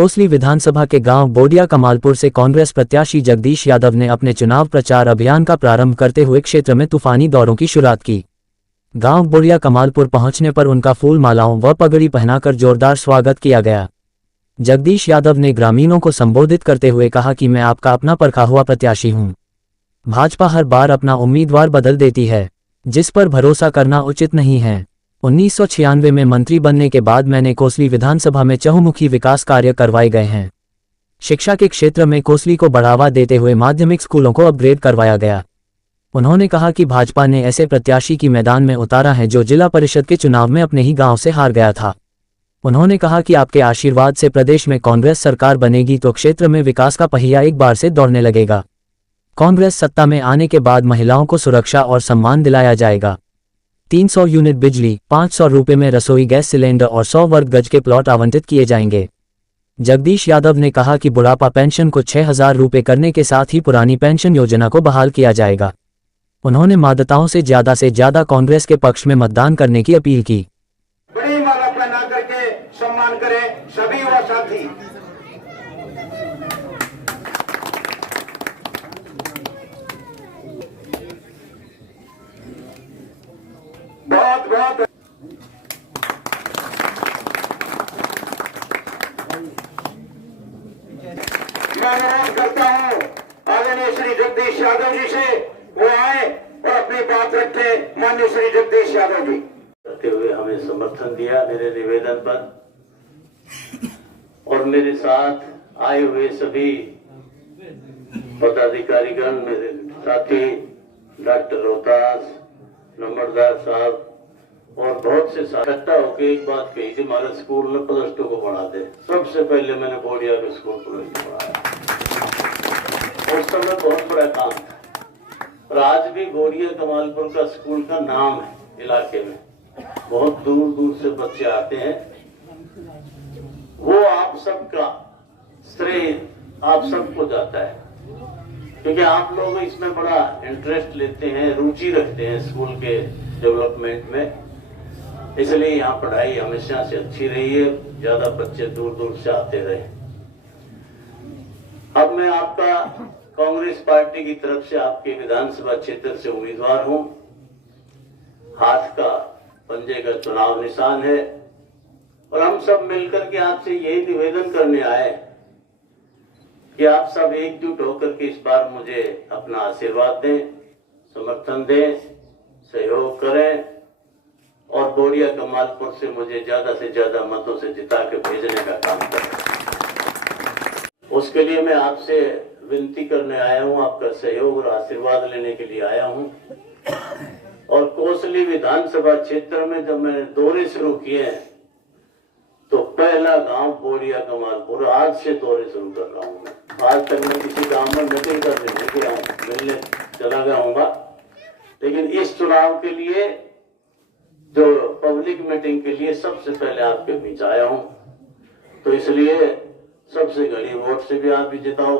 कोसली विधानसभा के गांव बोडिया कमालपुर से कांग्रेस प्रत्याशी जगदीश यादव ने अपने चुनाव प्रचार अभियान का प्रारंभ करते हुए क्षेत्र में तूफानी दौरों की शुरुआत की। गांव बोडिया कमालपुर पहुंचने पर उनका फूल मालाओं व पगड़ी पहनाकर जोरदार स्वागत किया गया। जगदीश यादव ने ग्रामीणों को संबोधित करते हुए कहा कि मैं आपका अपना परखा हुआ प्रत्याशी हूं। भाजपा हर बार अपना उम्मीदवार बदल देती है, जिस पर भरोसा करना उचित नहीं है। 1996 में मंत्री बनने के बाद मैंने कोसली विधानसभा में चहुमुखी विकास कार्य करवाए गए हैं। शिक्षा के क्षेत्र में कोसली को बढ़ावा देते हुए माध्यमिक स्कूलों को अपग्रेड करवाया गया। उन्होंने कहा कि भाजपा ने ऐसे प्रत्याशी की मैदान में उतारा है जो जिला परिषद के चुनाव में अपने ही गांव से हार गया था। उन्होंने कहा कि आपके आशीर्वाद से प्रदेश में कांग्रेस सरकार बनेगी तो क्षेत्र में विकास का पहिया एक बार से दौड़ने लगेगा। कांग्रेस सत्ता में आने के बाद महिलाओं को सुरक्षा और सम्मान दिलाया जाएगा। 300 यूनिट बिजली, 500 रुपये में रसोई गैस सिलेंडर और 100 वर्ग गज के प्लॉट आवंटित किए जाएंगे। जगदीश यादव ने कहा कि बुढ़ापा पेंशन को 6,000 रुपये करने के साथ ही पुरानी पेंशन योजना को बहाल किया जाएगा। उन्होंने मतदाताओं से ज्यादा कांग्रेस के पक्ष में मतदान करने की अपील की। बड़ी माला पहना करके सम्मान करें सभी व साथी। बहुत बहुत मैं अनुरोध करता हूं आदरणीय श्री जगदीश यादव जी से वो आए और अपनी बात रखे। माननीय श्री जगदीश यादव जी करते हुए हमें समर्थन दिया मेरे निवेदन पर, और मेरे साथ आए हुए सभी पदाधिकारीगण, मेरे साथी डॉक्टर रोहतास, नंबरदार साहब और बहुत से इकट्ठा होकर एक बात कही कि हमारे स्कूल में +2 को पढ़ा दे। सबसे पहले मैंने बोडिया के स्कूल को पढ़ाया। उस समय बहुत बड़ा काम था और आज भी बोडिया कमालपुर का स्कूल का नाम है इलाके में। बहुत दूर दूर से बच्चे आते हैं। वो आप सबका श्रेय आप सबको जाता है, क्योंकि आप लोग इसमें बड़ा इंटरेस्ट लेते हैं, रुचि रखते हैं स्कूल के डेवलपमेंट में। इसलिए यहाँ पढ़ाई हमेशा से अच्छी रही है, ज्यादा बच्चे दूर दूर से आते रहे। अब मैं आपका कांग्रेस पार्टी की तरफ से आपके विधानसभा क्षेत्र से उम्मीदवार हूं। हाथ का पंजे का चुनाव निशान है और हम सब मिलकर के आपसे यही निवेदन करने आए कि आप सब एकजुट होकर के इस बार मुझे अपना आशीर्वाद दें, समर्थन दें, सहयोग करें और बोडिया कमालपुर से मुझे ज्यादा से ज्यादा मतों से जिता के भेजने का काम करें। उसके लिए मैं आपसे विनती करने आया हूं, आपका सहयोग और आशीर्वाद लेने के लिए आया हूं। और कोसली विधानसभा क्षेत्र में जब मैंने दौरे शुरू किए हैं तो पहला गांव बोडिया कमालपुर, आज से दौरे शुरू कर रहा हूं मैं। आज तक मैं किसी गांव में मीटिंग करने नहीं गया हूं, मिलने चला गया हूँगा, लेकिन इस चुनाव के लिए जो पब्लिक मीटिंग के लिए सबसे पहले आपके बीच आया हूं। तो इसलिए सबसे घड़ी वोट से भी आप भी जिताओ,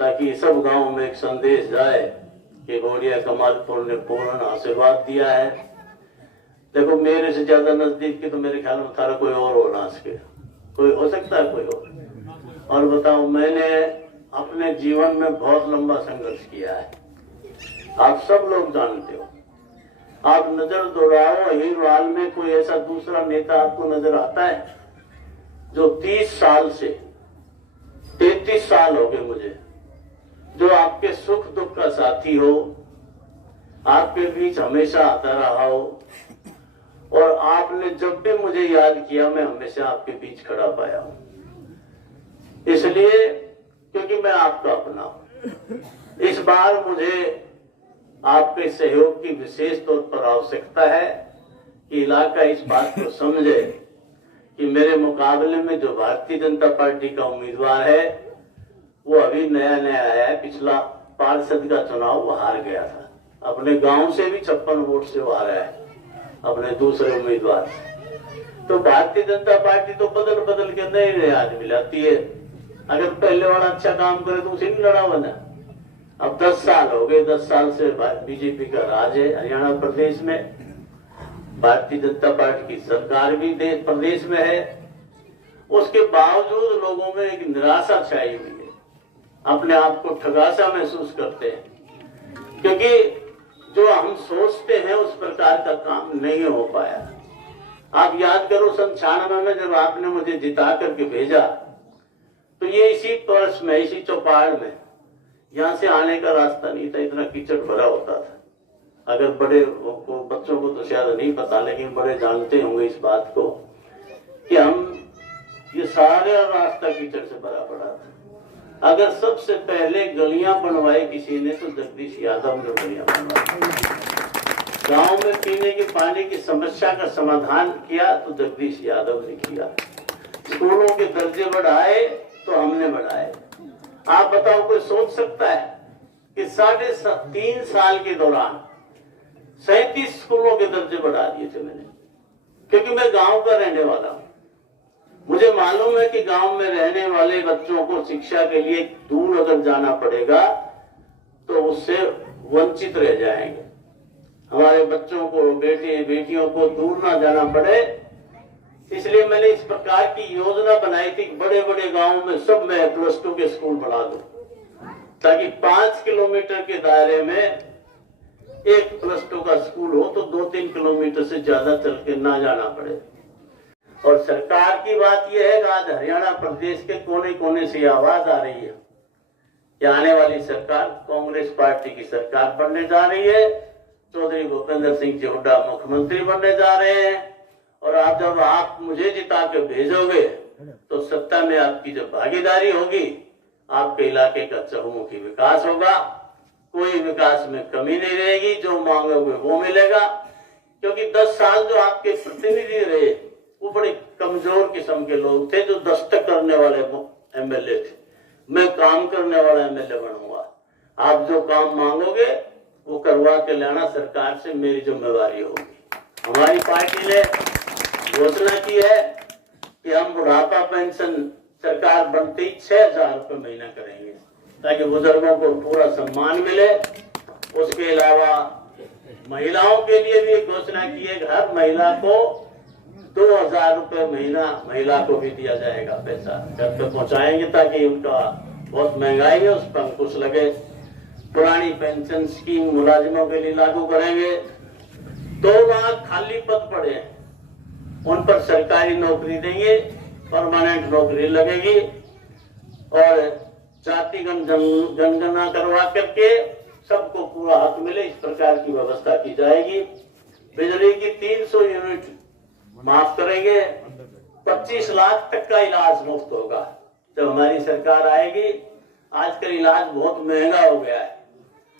ताकि सब गांव में एक संदेश जाए कि बोडिया कमालपुर ने पूर्ण आशीर्वाद दिया है। देखो, मेरे से ज्यादा नजदीक के तो मेरे ख्याल में थारा कोई और होना, इसके कोई हो सकता है कोई और बताओ, मैंने अपने जीवन में बहुत लंबा संघर्ष किया है, आप सब लोग जानते हो। आप नजर दौड़ाओ, हीरवाल में कोई ऐसा दूसरा नेता आपको नजर आता है जो 30 साल से 33 साल हो गए मुझे, जो आपके सुख दुख का साथी हो, आपके बीच हमेशा आता रहा हो, और आपने जब भी मुझे याद किया मैं हमेशा आपके बीच खड़ा पाया हूं। इसलिए क्योंकि मैं आपका अपना हूं, इस बार मुझे आपके सहयोग की विशेष तौर पर आवश्यकता है कि इलाका इस बात को समझे कि मेरे मुकाबले में जो भारतीय जनता पार्टी का उम्मीदवार है वो अभी नया आया है। पिछला पार्षद का चुनाव वो हार गया था, अपने गांव से भी 56 वोट से वो हारा है अपने दूसरे उम्मीदवार से। तो भारतीय जनता पार्टी तो बदल बदल के नए नए आदमी लाती है। अगर पहले वाला अच्छा काम करे तो उसे नहीं लड़ा बना। अब 10 साल हो गए, 10 साल से बीजेपी का राज है हरियाणा प्रदेश में। भारतीय जनता पार्टी की सरकार भी प्रदेश में है। उसके बावजूद लोगों में निराशा छाई हुई है, अपने आप को ठगासा महसूस करते हैं, क्योंकि जो हम सोचते हैं उस प्रकार का काम नहीं हो पाया। आप याद करो, सन 96 में जब आपने मुझे जिता करके भेजा, तो ये इसी पर्स में, इसी चौपाड़ में, यहाँ से आने का रास्ता नहीं था, इतना कीचड़ भरा होता था। अगर बड़े को, बच्चों को तो शायद नहीं पता, लेकिन बड़े जानते होंगे इस बात को कि हम ये सारा रास्ता कीचड़ से भरा पड़ा था। अगर सबसे पहले गलियां बनवाई किसी ने तो जगदीश यादव ने गलियां बनवाई। गांव में पीने के पानी की समस्या का समाधान किया तो जगदीश यादव ने किया। स्कूलों के दर्जे बढ़ाए तो हमने बढ़ाए। आप बताओ, कोई सोच सकता है कि 3.5 साल के दौरान 37 स्कूलों के दर्जे बढ़ा दिए थे मैंने, क्योंकि मैं गांव का रहने वाला हूं। मुझे मालूम है कि गांव में रहने वाले बच्चों को शिक्षा के लिए दूर अगर जाना पड़ेगा तो उससे वंचित रह जाएंगे। हमारे बच्चों को, बेटियों को दूर ना जाना पड़े, इसलिए मैंने इस प्रकार की योजना बनाई थी। बड़े बड़े गांवों में सब में +2 के स्कूल बना दूं, ताकि 5 किलोमीटर के दायरे में एक +2 का स्कूल हो तो 2-3 किलोमीटर से ज्यादा चल के ना जाना पड़े। और सरकार की बात यह है कि आज हरियाणा प्रदेश के कोने कोने से आवाज आ रही है कि आने वाली सरकार कांग्रेस पार्टी की सरकार बनने जा रही है। चौधरी भूपेंद्र सिंह जी हुड्डा मुख्यमंत्री बनने जा रहे हैं। और आप जब आप मुझे जिता के भेजोगे तो सत्ता में आपकी जब भागीदारी होगी, आपके इलाके का चहुमुखी विकास होगा। कोई विकास में कमी नहीं रहेगी, जो मांगोगे वो मिलेगा। क्योंकि 10 साल जो आपके प्रतिनिधि रहे वो बड़े कमजोर किस्म के लोग थे, जो दस्तक करने वाले एमएलए थे। मैं काम करने वाला एमएलए बनूंगा। आप जो काम मांगोगे वो करवा के लाना सरकार से मेरी जिम्मेवारी होगी। हमारी पार्टी ने घोषणा की है कि हम बुढ़ापा पेंशन सरकार बनते ही 6,000 रुपये महीना करेंगे, ताकि बुजुर्गों को पूरा सम्मान मिले। उसके अलावा महिलाओं के लिए भी घोषणा की है, हर महिला को 2,000 रुपये महीना महिला को भी दिया जाएगा। पैसा घर पे पहुंचाएंगे, ताकि उनका बहुत महंगाई है उस पर अंकुश लगे। पुरानी पेंशन स्कीम मुलाजिमों के लिए लागू करेंगे। 2 लाख खाली पद पड़े हैं, उन पर सरकारी नौकरी देंगे, परमानेंट नौकरी लगेगी। और जातिगत जनगणना करवा करके सबको पूरा हक मिले, इस प्रकार की व्यवस्था की जाएगी। बिजली की 300 यूनिट माफ करेंगे। 25 लाख तक का इलाज मुफ्त होगा जब हमारी सरकार आएगी। आजकल इलाज बहुत महंगा हो गया है।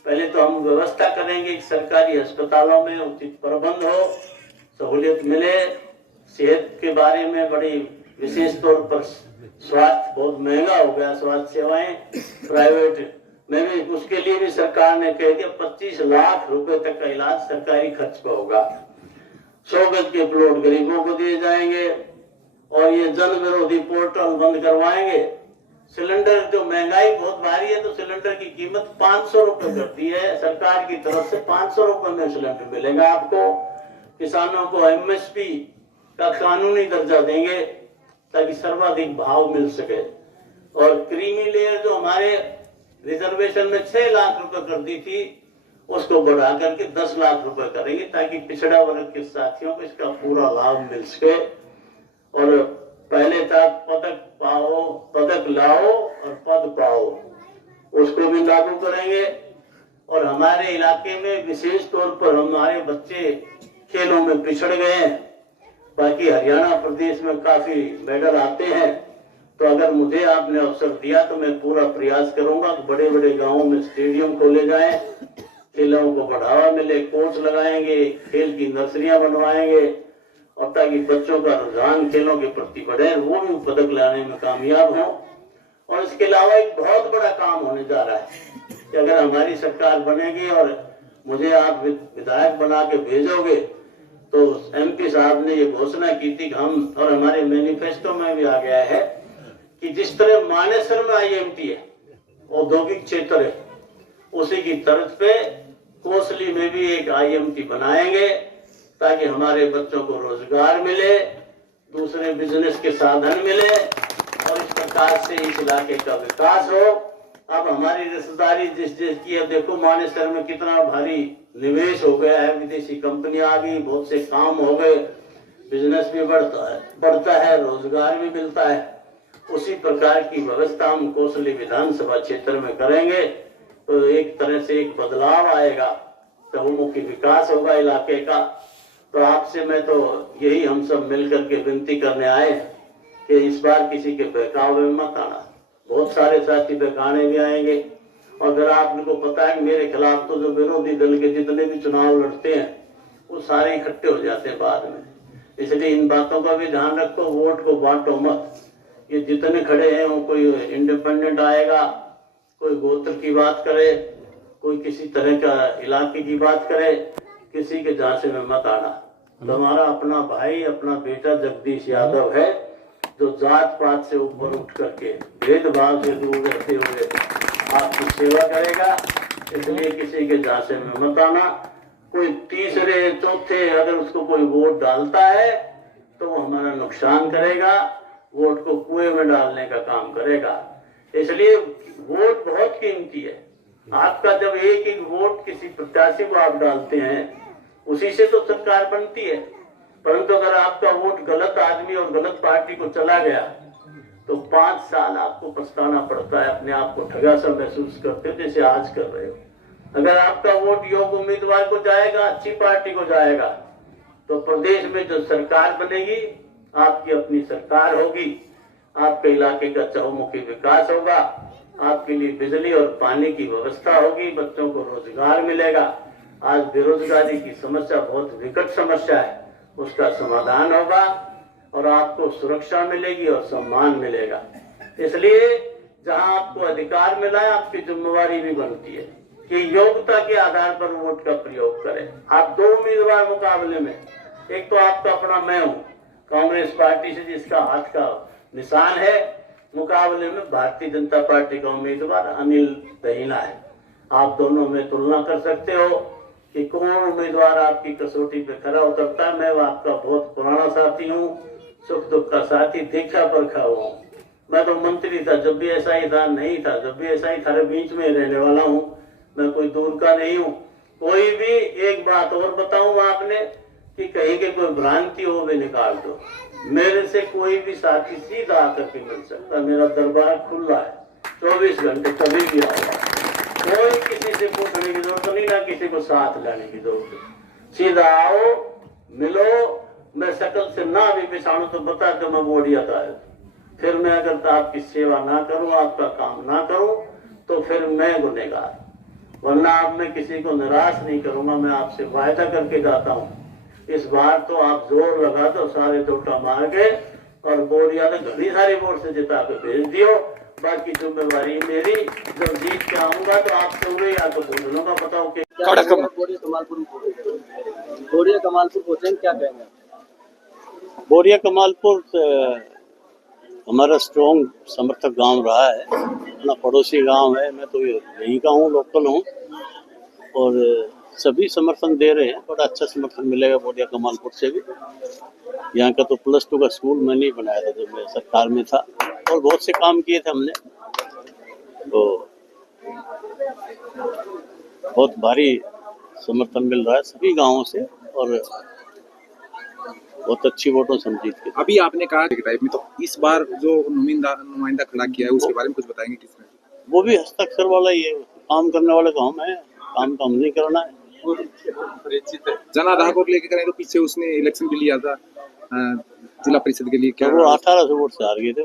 पहले तो हम व्यवस्था करेंगे कि सरकारी अस्पतालों में उचित प्रबंध हो, सहूलियत मिले। सेहत के बारे में बड़ी विशेष तौर पर स्वास्थ्य बहुत महंगा हो गया, स्वास्थ्य सेवाएं प्राइवेट में भी, उसके लिए भी सरकार ने कह दिया 25 लाख रुपए तक का इलाज सरकारी खर्च पर होगा। 100 गज के प्लॉट गरीबों को दिए जाएंगे। और ये जन विरोधी पोर्टल बंद करवाएंगे। सिलेंडर, जो महंगाई बहुत भारी है, तो सिलेंडर की कीमत 500 रुपए कर दी है सरकार की तरफ से। 500 रुपए में सिलेंडर मिलेगा आपको। किसानों को एमएसपी का कानूनी दर्जा देंगे ताकि सर्वाधिक भाव मिल सके। और क्रीमी लेयर जो हमारे रिजर्वेशन में 6 लाख रुपए कर दी थी, उसको बढ़ा करके 10 लाख रुपए करेंगे, ताकि पिछड़ा वर्ग के साथियों को इसका पूरा लाभ मिल सके। और पहले तक पदक लाओ और पद पाओ, उसको भी लागू करेंगे। और हमारे इलाके में विशेष तौर पर हमारे बच्चे खेलों में पिछड़ गए हैं। बाकी हरियाणा प्रदेश में काफी मेडल आते हैं, तो अगर मुझे आपने अवसर दिया तो मैं पूरा प्रयास करूंगा कि बड़े बड़े गांवों में स्टेडियम खोले जाएं, खेलों को बढ़ावा मिले, कोच लगाएंगे, खेल की नर्सरियां बनवाएंगे, और ताकि बच्चों का रुझान खेलों के प्रति बढ़े, वो भी पदक लाने में कामयाब हो। और इसके अलावा एक बहुत बड़ा काम होने जा रहा है कि अगर हमारी सरकार बनेगी और मुझे आप विधायक बना के भेजोगे, तो एमपी साहब ने ये घोषणा की थी कि हम, और हमारे मैनिफेस्टो में भी आ गया है कि जिस तरह मानेसर में आईएमटी है, औद्योगिक क्षेत्र है, उसी की तर्ज पे कोसली में भी एक आईएमटी बनाएंगे, ताकि हमारे बच्चों को रोजगार मिले, दूसरे बिजनेस के साधन मिले। और इस प्रकार प्रकार से इस इलाके का विकास हो। अब हमारी रिश्तेदारी जिस की, अब देखो मानेसर में कितना भारी निवेश हो गया है, विदेशी कंपनी आ गई, बहुत से काम हो गए, बिजनेस भी बढ़ता है, रोजगार भी मिलता है। उसी प्रकार की व्यवस्था हम कोसली विधानसभा क्षेत्र में करेंगे तो एक तरह से एक बदलाव आएगा, बहुमुखी विकास होगा इलाके का। तो आपसे मैं तो यही हम सब मिलकर के विनती करने आए कि इस बार किसी के बहकावे में मत आना। बहुत सारे साथी बहकाने भी आएंगे, और अगर आपको पता है मेरे खिलाफ तो जो विरोधी दल के जितने भी चुनाव लड़ते हैं वो सारे इकट्ठे हो जाते हैं बाद में। इसलिए इन बातों का भी ध्यान रखो, वोट को बांटो मत। ये जितने खड़े हैं वो कोई इंडिपेंडेंट आएगा, कोई गोत्र की बात करे, कोई किसी तरह का इलाके की बात करे, किसी के झांसे में मत आना। तो हमारा अपना भाई, अपना बेटा जगदीश यादव है जो जात पात से ऊपर उठ करके भेदभाव से दूर रहते हुए आपकी सेवा करेगा। इसलिए किसी के झांसे में मत आना। कोई तीसरे चौथे अगर उसको कोई वोट डालता है तो वो हमारा नुकसान करेगा, वोट को कुएं में डालने का काम करेगा। इसलिए वोट बहुत कीमती है आपका। जब एक एक वोट किसी प्रत्याशी को आप डालते हैं उसी से तो सरकार बनती है, परंतु अगर आपका वोट गलत आदमी और गलत पार्टी को चला गया तो 5 साल आपको पछताना पड़ता है, अपने आप को ठगा सा महसूस करते हो जैसे आज कर रहे हो। अगर आपका वोट योग्य उम्मीदवार को जाएगा, अच्छी पार्टी को जाएगा, तो प्रदेश में जो सरकार बनेगी आपकी अपनी सरकार होगी, आपके इलाके का चहुमुखी विकास होगा, आपके लिए बिजली और पानी की व्यवस्था होगी, बच्चों को रोजगार मिलेगा। आज बेरोजगारी की समस्या बहुत विकट समस्या है, उसका समाधान होगा और आपको सुरक्षा मिलेगी और सम्मान मिलेगा। इसलिए जहां आपको अधिकार मिला है आपकी जिम्मेवारी भी बनती है कि योग्यता के आधार पर वोट का प्रयोग करें। आप 2 उम्मीदवार मुकाबले में, एक तो आपका अपना मैं हूं कांग्रेस पार्टी से जिसका हाथ का निशान है, मुकाबले में भारतीय जनता पार्टी का उम्मीदवार अनिल दहीना है। आप दोनों में तुलना कर सकते हो कि कौन उम्मीदवार आपकी कसौटी पे खरा उतरता है। मैं आपका बहुत पुराना साथी हूँ, सुख दुख का साथी, देखा परखा हुआ हूँ। मैं तो मंत्री था जब भी ऐसा ही था, नहीं था जब भी ऐसा ही था, बीच में रहने वाला हूँ, मैं कोई दूर का नहीं हूँ। कोई भी एक बात और बताऊं आपने कि कहीं के कोई भ्रांति हो भी निकाल दो, मेरे से कोई भी साथी सीधा आकर के मिल सकता। मेरा दरबार खुला है 24 घंटे, कभी भी आओ। कोई किसी से पूछने की जरूरत नहीं, ना किसी को साथ लाने की जरूरत। सीधा आओ, मिलो। मैं शकल से ना भी पहचानू तो बता दो मैं बोडिया का है। फिर मैं अगर आपकी सेवा ना करूं, आपका काम ना करूं, तो फिर मैं गुनहगार। वरना आप मैं किसी को निराश नहीं करूंगा। मैं आपसे वायदा करके जाता हूं, इस बार तो आप जोर लगा दो, सारे टोटा मार के और बोरिया तो घनी सारी वोट से जिता के भेज दियो। बाकी जिम्मेवारी मेरी, जब जीत के आऊंगा तो आपसे हुए या तो बोल लूंगा। बताओ कि बोरिया कमालपुर पहुंचे, क्या कहेंगे? बोरिया कमालपुर हमारा स्ट्रॉन्ग समर्थक गांव रहा है, अपना पड़ोसी गांव है। मैं तो यहीं का हूँ, लोकल हूँ, और सभी समर्थन दे रहे हैं। बड़ा अच्छा समर्थन मिलेगा बोरिया कमालपुर से भी। यहाँ का तो +2 का स्कूल मैंने ही बनाया था जब मैं सरकार में था, और बहुत से काम किए थे हमने। तो बहुत भारी समर्थन मिल रहा है सभी गांवों से, और बहुत अच्छी वोटों से हम जीत के। अभी आपने कहा टाइप में, तो इस बार जो नुमाइंदा खड़ा किया है उसके बारे में कुछ बताएंगे? किसने? वो भी हस्ताक्षर वाला ही है, काम करने वाले तो हम है, काम तो हमने करना है। जन आधार को लेकर करें तो पीछे उसने इलेक्शन भी लिया था जिला परिषद के लिए, क्या वो 1800 वोट से हार गए थे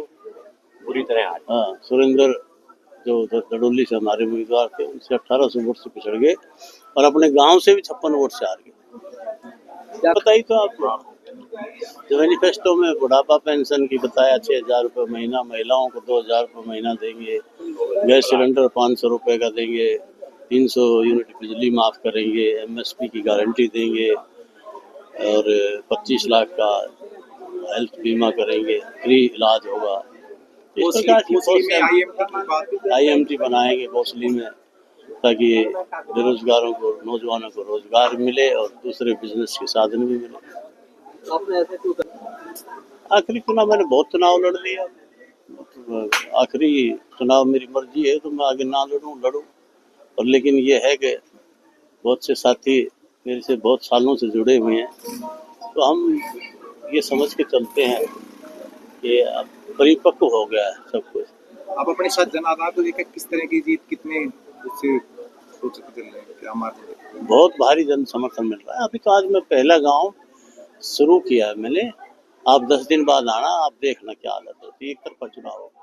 पूरी तरह। हाँ, सुरेंद्र जो दडोली से हमारे उम्मीदवार थे उनसे 1800 वोट से पिछड़ गए, और अपने गांव से भी 56 वोट से हार गए। बताइए तो आपको, जो मैनिफेस्टो में बुढ़ापा पेंशन की बताया 6000 रुपये महीना, महिलाओं को 2000 रुपये महीना देंगे, गैस सिलेंडर 500 रुपये का देंगे, 300 यूनिट बिजली माफ करेंगे, MSP की गारंटी देंगे, और 25 लाख का हेल्थ बीमा करेंगे, फ्री इलाज होगा। इस प्रकार की IMT बनाएंगे कोसली में, ताकि बेरोजगारों को, नौजवानों को रोजगार मिले और दूसरे बिजनेस के साधन भी मिले। आपने ऐसे क्यों? आखिरी चुनाव मैंने बहुत चुनाव लड़ लिया, आखिरी चुनाव मेरी मर्जी है तो मैं आगे ना लड़ूं और लेकिन ये है कि बहुत से साथी मेरे से बहुत सालों से जुड़े हुए हैं, तो हम ये समझ के चलते हैं कि अब परिपक्व हो गया है सब कुछ। आप अपने साथ जन आधार को लेकर किस तरह की जीत कितने उससे सोच के चल रहे हैं, क्या मार्ग? बहुत भारी जन समर्थन मिल रहा है। अभी तो आज मैं पहला गांव शुरू किया है मैंने। आप 10 दिन बाद आना, आप देखना क्या हालत होती है। एक तरफा चुनाव होगा।